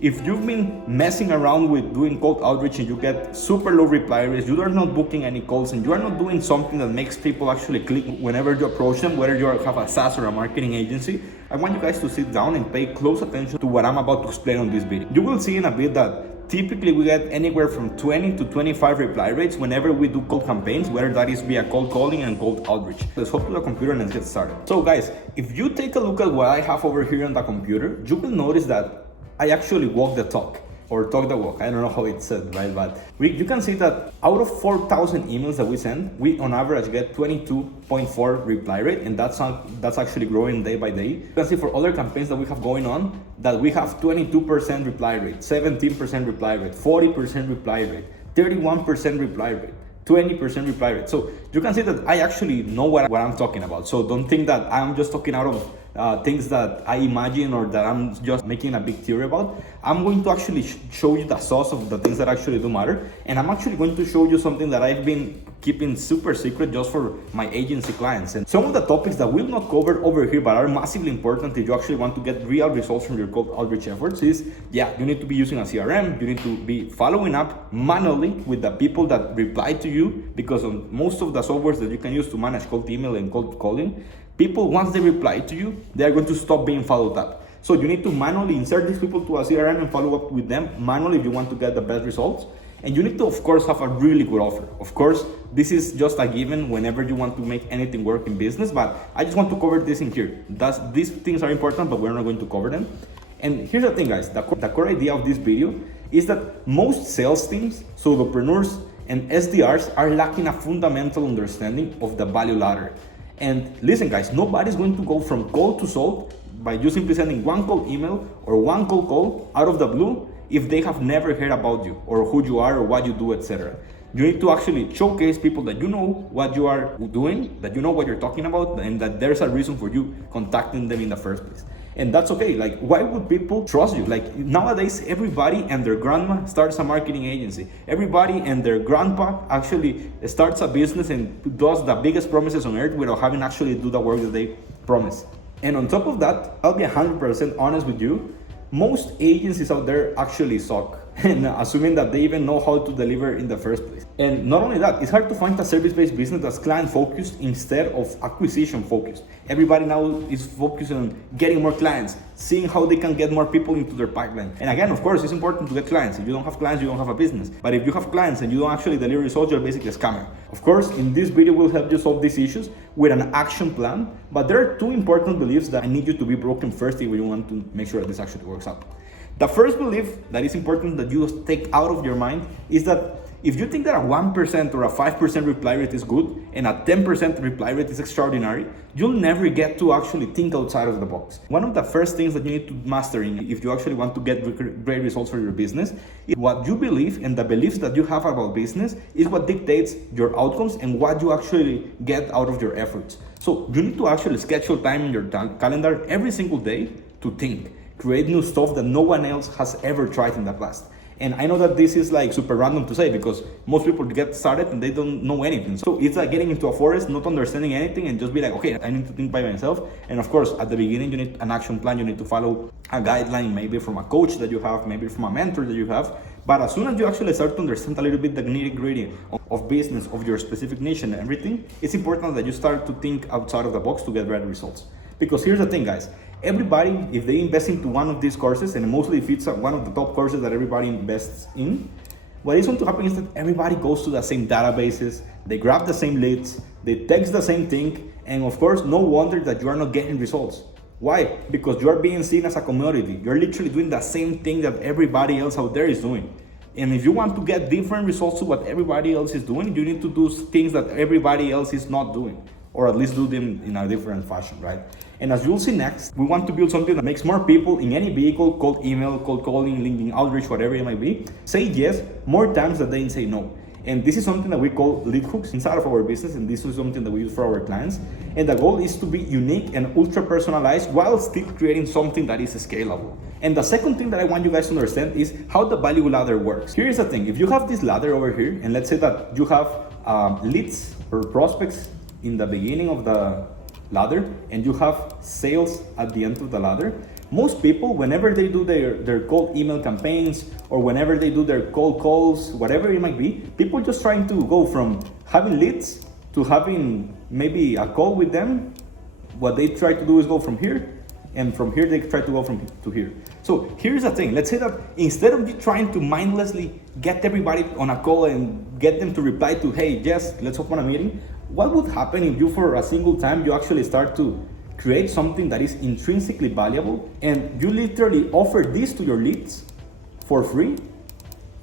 If you've been messing around with doing cold outreach and you get super low reply rates, you are not booking any calls, and you are not doing something that makes people actually click whenever you approach them, whether you have a SaaS or a marketing agency, I want you guys to sit down and pay close attention to what I'm about to explain on this video. You will see in a bit that typically we get anywhere from 20 to 25 reply rates whenever we do cold campaigns, whether that is via cold calling and cold outreach. Let's hop to the computer and let's get started. So guys, if you take a look at what I have over here on the computer, you will notice that I actually walk the talk, or talk the walk. I don't know how it's said, right? But you can see that out of 4,000 emails that we send, we on average get 22.4 reply rate, and that's actually growing day by day. You can see for other campaigns that we have going on that we have 22% reply rate, 17% reply rate, 40% reply rate, 31% reply rate, 20% reply rate. So you can see that I actually know what I'm talking about. So don't think that I'm just talking out of things that I imagine or that I'm just making a big theory about. I'm going to actually show you the source of the things that actually do matter. And I'm actually going to show you something that I've been keeping super secret just for my agency clients. And some of the topics that we've not covered over here but are massively important if you actually want to get real results from your cold outreach efforts is, yeah, you need to be using a CRM. You need to be following up manually with the people that reply to you, because on most of the softwares that you can use to manage cold email and cold calling, people, once they reply to you, they are going to stop being followed up. So you need to manually insert these people to a CRM and follow up with them manually if you want to get the best results. And you need to, of course, have a really good offer. Of course, this is just a given whenever you want to make anything work in business, but I just want to cover this in here. These things are important, but we're not going to cover them. And here's the thing, guys, the core idea of this video is that most sales teams, solopreneurs, and SDRs are lacking a fundamental understanding of the value ladder. And listen, guys, nobody's going to go from cold to sold by just simply sending one cold email or one cold call out of the blue if they have never heard about you or who you are or what you do, etc. You need to actually showcase people that you know what you are doing, that you know what you're talking about, and that there's a reason for you contacting them in the first place. And that's okay. Like, why would people trust you? Like, nowadays, everybody and their grandma starts a marketing agency. Everybody and their grandpa actually starts a business and does the biggest promises on earth without having actually do the work that they promise. And on top of that, I'll be 100% honest with you, most agencies out there actually suck, and assuming that they even know how to deliver in the first place. And not only that, it's hard to find a service-based business that's client-focused instead of acquisition-focused. Everybody now is focused on getting more clients, seeing how they can get more people into their pipeline. And again, of course, it's important to get clients. If you don't have clients, you don't have a business. But if you have clients and you don't actually deliver results, you're basically a scammer. Of course, in this video, we'll help you solve these issues with an action plan. But there are two important beliefs that I need you to be broken first if you want to make sure that this actually works out. The first belief that is important that you take out of your mind is that if you think that a 1% or a 5% reply rate is good and a 10% reply rate is extraordinary, you'll never get to actually think outside of the box. One of the first things that you need to master if you actually want to get great results for your business is what you believe, and the beliefs that you have about business is what dictates your outcomes and what you actually get out of your efforts. So you need to actually schedule time in your calendar every single day to think. Create new stuff that no one else has ever tried in the past. And I know that this is like super random to say because most people get started and they don't know anything. So it's like getting into a forest, not understanding anything, and just be like, okay, I need to think by myself. And of course, at the beginning, you need an action plan. You need to follow a guideline, maybe from a coach that you have, maybe from a mentor that you have. But as soon as you actually start to understand a little bit the nitty-gritty of business, of your specific niche and everything, it's important that you start to think outside of the box to get better results. Because here's the thing, guys. Everybody, if they invest into one of these courses, and mostly if it's one of the top courses that everybody invests in, what is going to happen is that everybody goes to the same databases, they grab the same leads, they text the same thing, and of course, no wonder that you are not getting results. Why? Because you are being seen as a commodity. You're literally doing the same thing that everybody else out there is doing. And if you want to get different results to what everybody else is doing, you need to do things that everybody else is not doing, or at least do them in a different fashion, right? And as you'll see next, we want to build something that makes more people in any vehicle, cold email, cold calling, LinkedIn outreach, whatever it might be, say yes more times than they say no. And this is something that we call lead hooks inside of our business, and this is something that we use for our clients. And the goal is to be unique and ultra personalized while still creating something that is scalable. And the second thing that I want you guys to understand is how the value ladder works. Here's the thing, if you have this ladder over here, and let's say that you have leads or prospects in the beginning of the ladder and you have sales at the end of the ladder, Most people, whenever they do their cold email campaigns or whenever they do their cold calls, whatever it might be, people just trying to go from having leads to having maybe a call with them. What they try to do is go from here, and from here they try to go from to here. So here's the thing. Let's say that instead of you trying to mindlessly get everybody on a call and get them to reply to, hey, yes, let's open a meeting, what would happen if you, for a single time, you actually start to create something that is intrinsically valuable and you literally offer this to your leads for free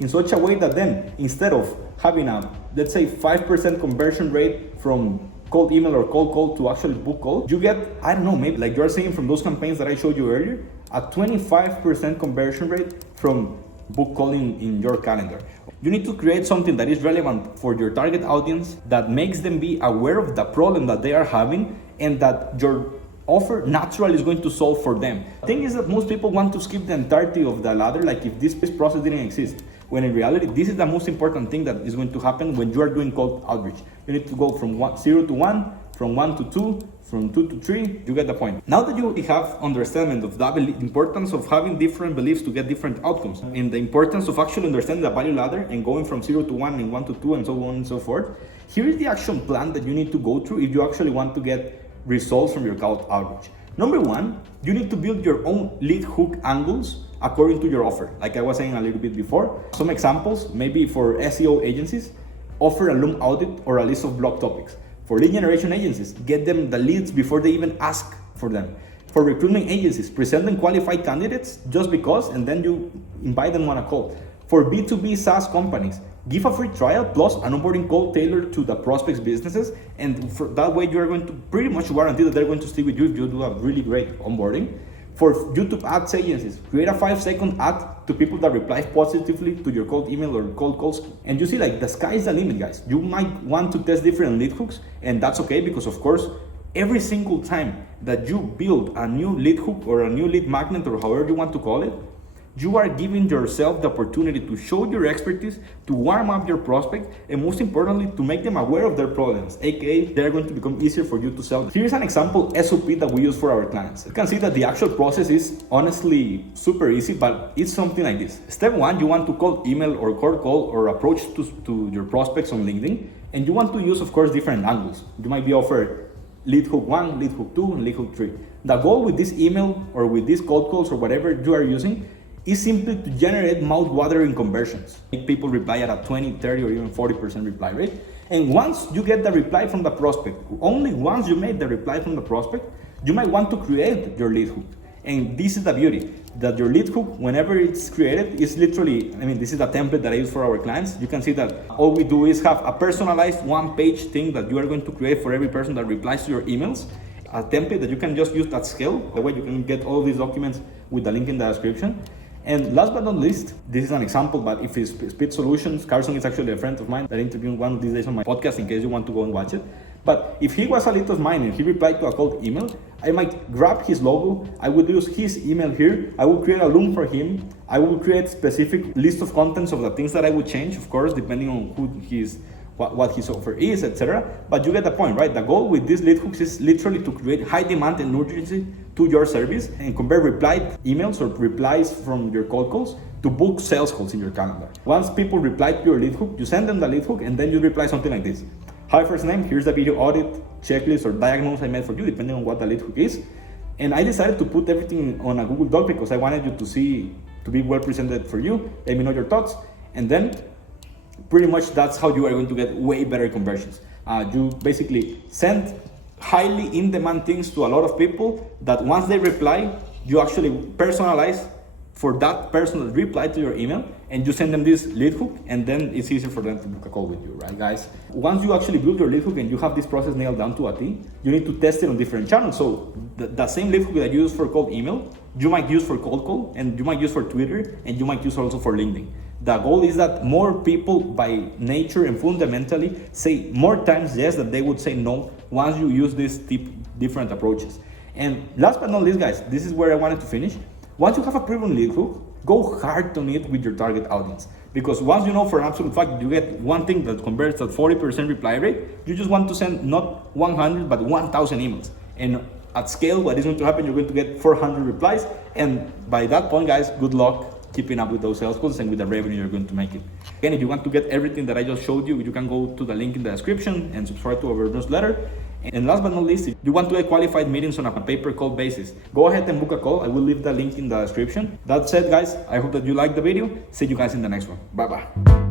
in such a way that then instead of having a, let's say, 5% conversion rate from cold email or cold call to actually book call, you get, I don't know, maybe like you're saying from those campaigns that I showed you earlier, a 25% conversion rate from book calling in your calendar. You need to create something that is relevant for your target audience, that makes them be aware of the problem that they are having and that your offer naturally is going to solve for them. The thing is that most people want to skip the entirety of the ladder, like if this process didn't exist, when in reality, this is the most important thing that is going to happen when you are doing cold outreach. You need to go from 0 to 1, from 1 to 2, from 2 to 3, you get the point. Now that you have understanding of the importance of having different beliefs to get different outcomes, and the importance of actually understanding the value ladder and going from 0 to 1 and 1 to 2 and so on and so forth, here is the action plan that you need to go through if you actually want to get results from your cold outreach. Number one, you need to build your own lead hook angles according to your offer. Like I was saying a little bit before, some examples, maybe for SEO agencies, offer a Loom audit or a list of blog topics. For lead generation agencies, get them the leads before they even ask for them. For recruitment agencies, present them qualified candidates just because, and then you invite them on a call. For B2B SaaS companies, give a free trial plus an onboarding call tailored to the prospects' businesses, and for that way you are going to pretty much guarantee that they're going to stay with you if you do a really great onboarding. For YouTube ads agencies, create a 5-second ad to people that reply positively to your cold email or cold calls. And you see, like, the sky is the limit, guys. You might want to test different lead hooks, and that's okay, because of course, every single time that you build a new lead hook or a new lead magnet or however you want to call it, you are giving yourself the opportunity to show your expertise, to warm up your prospect, and most importantly, to make them aware of their problems, aka they're going to become easier for you to sell. Here's an example SOP that we use for our clients. You can see that the actual process is honestly super easy, but it's something like this. Step one, you want to cold email or cold call or approach to your prospects on LinkedIn, and you want to use, of course, different angles. You might be offered lead hook 1, lead hook 2, and lead hook 3. The goal with this email or with these cold calls or whatever you are using is simply to generate mouth-watering conversions. Make people reply at a 20, 30, or even 40% reply rate. And once you get the reply from the prospect, only once you made the reply from the prospect, you might want to create your lead hook. And this is the beauty, that your lead hook, whenever it's created, is literally, this is the template that I use for our clients. You can see that all we do is have a personalized one-page thing that you are going to create for every person that replies to your emails, a template that you can just use at scale. The way you can get all these documents with the link in the description. And last but not least, this is an example, but if it's Speed Solutions, Carson is actually a friend of mine that interviewed one of these days on my podcast in case you want to go and watch it. But if he was a lead of mine and he replied to a cold email, I might grab his logo, I would use his email here, I will create a Loom for him, I will create specific list of contents of the things that I would change, of course, depending on who he is, what his offer is, etc. But you get the point, right? The goal with these lead hooks is literally to create high demand and urgency to your service and convert replied emails or replies from your cold calls to book sales calls in your calendar. Once people reply to your lead hook, you send them the lead hook and then you reply something like this. Hi, first name, here's the video audit, checklist, or diagnose I made for you, depending on what the lead hook is. And I decided to put everything on a Google Doc because I wanted you to be well presented for you. Let me know your thoughts. And then pretty much that's how you are going to get way better conversions. You basically send highly in-demand things to a lot of people that once they reply, you actually personalize for that person that replied to your email, and you send them this lead hook, and then it's easier for them to book a call with you, right, guys? Once you actually build your lead hook and you have this process nailed down to a T, you need to test it on different channels. So the same lead hook that you use for cold email, you might use for cold call, and you might use for Twitter, and you might use also for LinkedIn. The goal is that more people by nature and fundamentally say more times yes than they would say no once you use these different approaches. And last but not least, guys, this is where I wanted to finish. Once you have a proven lead hook, go hard on it with your target audience. Because once you know for an absolute fact you get one thing that converts at 40% reply rate, you just want to send not 100 but 1,000 emails. And at scale, what is going to happen? You're going to get 400 replies. And by that point, guys, good luck keeping up with those sales calls and with the revenue you're going to make it. Again, if you want to get everything that I just showed you, you can go to the link in the description and subscribe to our newsletter. And last but not least, if you want to get qualified meetings on a pay-per-call basis, go ahead and book a call. I will leave the link in the description. That said, guys, I hope that you liked the video. See you guys in the next one. Bye-bye.